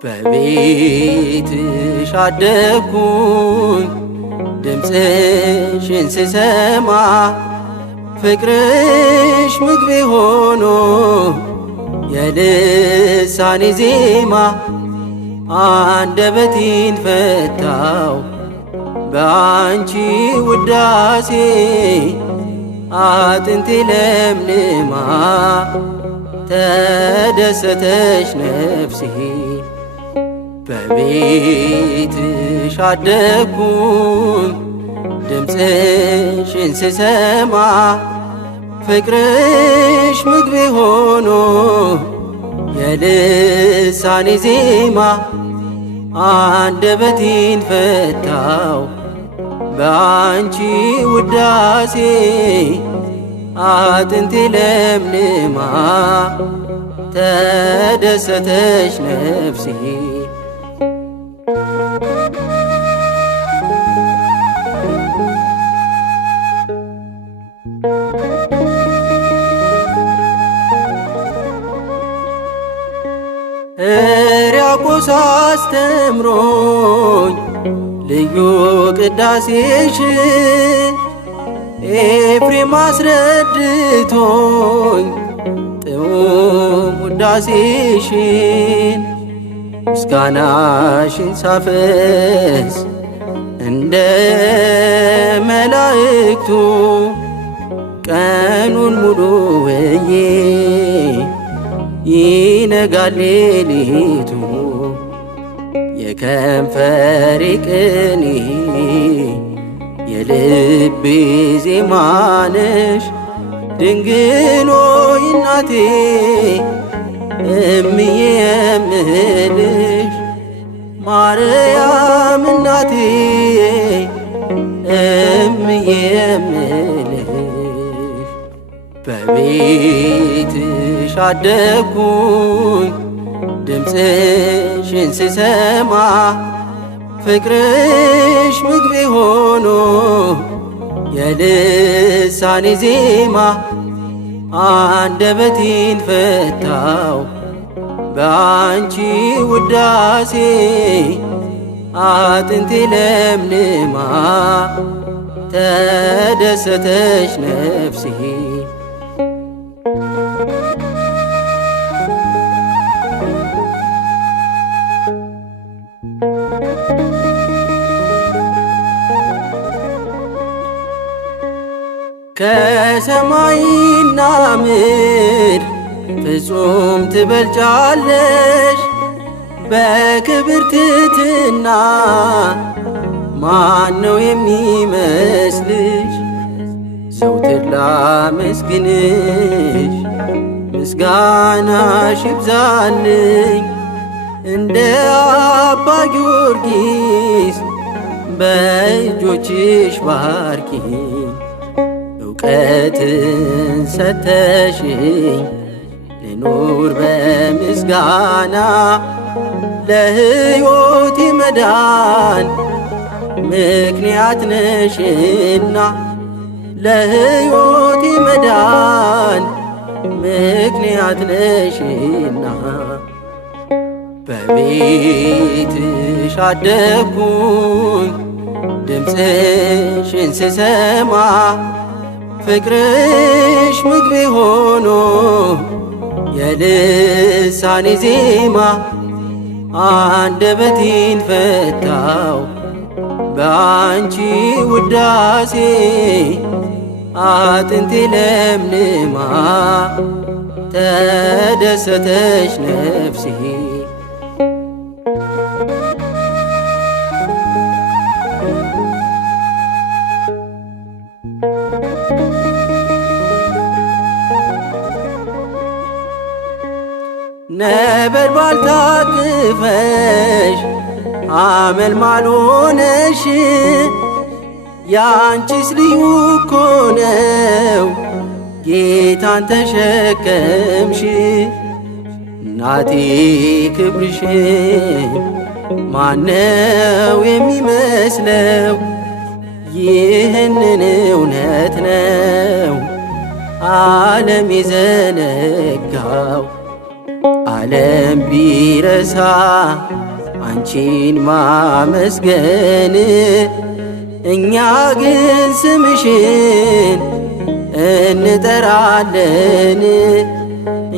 በቤትሽ አደግኩኝ ድምፅሽን ስሰማ ፍቅርሽ ምግቤ ሆኖ የልሳኔ ዜማ አንደበቴን ፈታው በአንቺ ውዳሴ አጥንቴ ለምልማ ተደሰተች ነፍሴ። በቤትሽ አደግኩኝ ድምፅሽን ስሰማ ፍቅርሽ ምግቤ ሆኖ የልሳኔ ዜማ አንደበቴን ፈታው በአንቺ ውዳሴ አጥንቴ ለምልማ ተደሰተች ነፍሴ። ሕርያቆስ አስተምሮኝ ልዩ ቅዳሴሽን ኤፍሬም አስረድቶኝ ጥዑም ውዳሴሽን ምስጋናሽን ሳፈስ እንደ መላእክቱ ቀኑን ሙሉ ውዬ ይነጋል ሌሊቱ የከንፈሬ ቅኔ የልቤ ዜማ ነሽ ድንግል ሆይ እናቴ እምዬ የምልሽ ማርያም እናቴ እምዬ የምልሽ። በቤትሽ አደግኩኝ ድምፅሽን ስሰማ ፍቅርሽ ምግቤ ሆኖ የልሳኔ ዜማ አንደበቴን ፈታው በአንቺ ውዳሴ አጥንቴ ለምልማ ተደሰተች ነፍሴ። ከሰማይና ምድር ፍጹም ትበልጫለሽ በክብር ትሕትና ማነው የሚመስልሽ? ዘውትር ላመስግንሽ ምስጋናሽ ይብዛልኝ እንደ አባ ጊዮርጊስ በእጆችሽ ባርኪኝ እውቀትን ሰተሽኝ ልኑር በምስጋና ለሕይወቴ መዳን ምክንያት ነሽና ለሕይወቴ መዳን ምክንያት ነሽና። በቤትሽ አደግኩኝ ድምፅሽን ስሰማ ፍቅርሽ ምግቤ ሆኖ የልሳኔ ዜማ አንደበቴን ፈታው በአንቺ ውዳሴ አጥንቴ ለምልማ ተደሰተች ነፍሴ። ነበልባል ታቅፈሽ አመልማል ሆነሽ ያንቺስ ልዩ እኮ ነው ጌታን ተሸከምሽ። እናቴ ክብርሽን ማነው የሚመስለው? ይህንን እውነት ነው ዓለም የዘነጋው። ዓለም ቢረሳ አንቺን ማመስገን እኛ ግን ስምሽን እንጠራለን።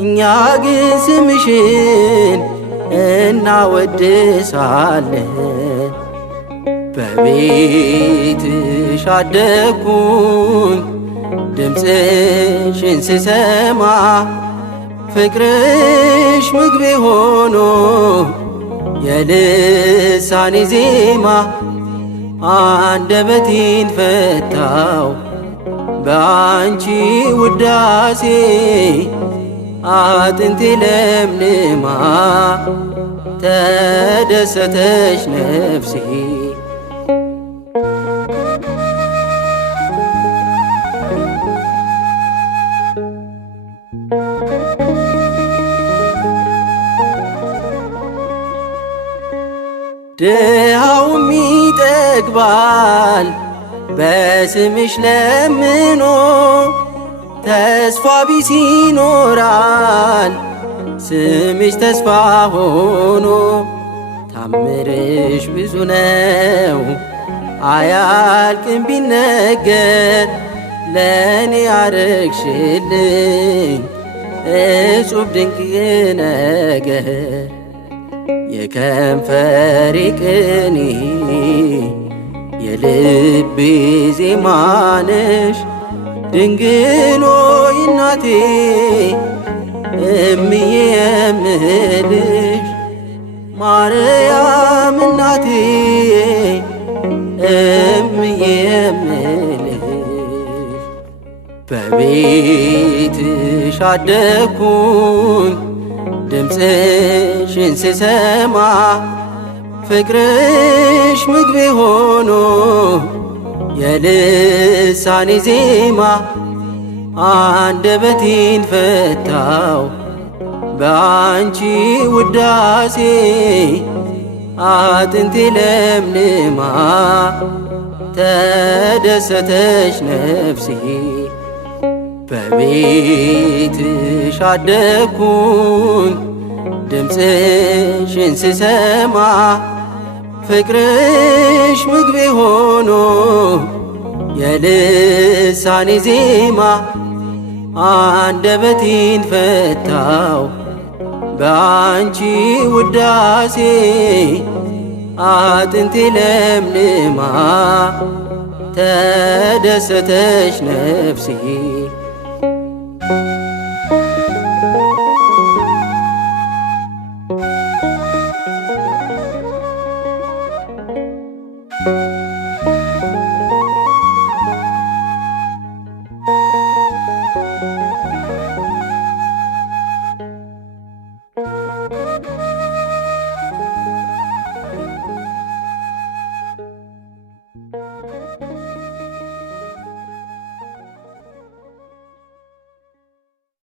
እኛ ግን ስምሽን እናወድሳለን። በቤትሽ አደግኩኝ ድምፅሽን ስሰማ ፍቅርሽ ምግቤ ሆኖ የልሳኔ ዜማ አንደበቴን ፈታው በአንቺ ውዳሴ አጥንቴ ለምልማ ተደሰተች ነፍሴ። ድሃውም ይጠግባል በስምሽ ለምኖ ተስፋ ቢስ ይኖራል ስምሽ ተስፋ ሆኖ። ታምርሽ ብዙ ነው አያልቅም ቢነገር ለእኔ ያረግሽልኝ እጹብ ድንቅ ነገር። የከንፈሬ ቅኔ የልቤ ዜማ ነሽ ድንግል ሆይ እናቴ እምዬ የምልሽ ማርያም እናቴ እምዬ የምልሽ። በቤትሽ አደግኩኝ ድምፅሽን ስሰማ ፍቅርሽ ምግቤ ሆኖ የልሳኔ ዜማ አንደበቴን ፈታው በአንቺ ውዳሴ አጥንቴ ለምልማ ተደሰተች ነፍሴ። በቤትሽ አደግኩኝ ድምፅሽን ስሰማ ፍቅርሽ ምግቤ ሆኖ የልሳኔ ዜማ አንደበቴን ፈታው በአንቺ ውዳሴ አጥንቴ ለምልማ ተደሰተች ነፍሴ።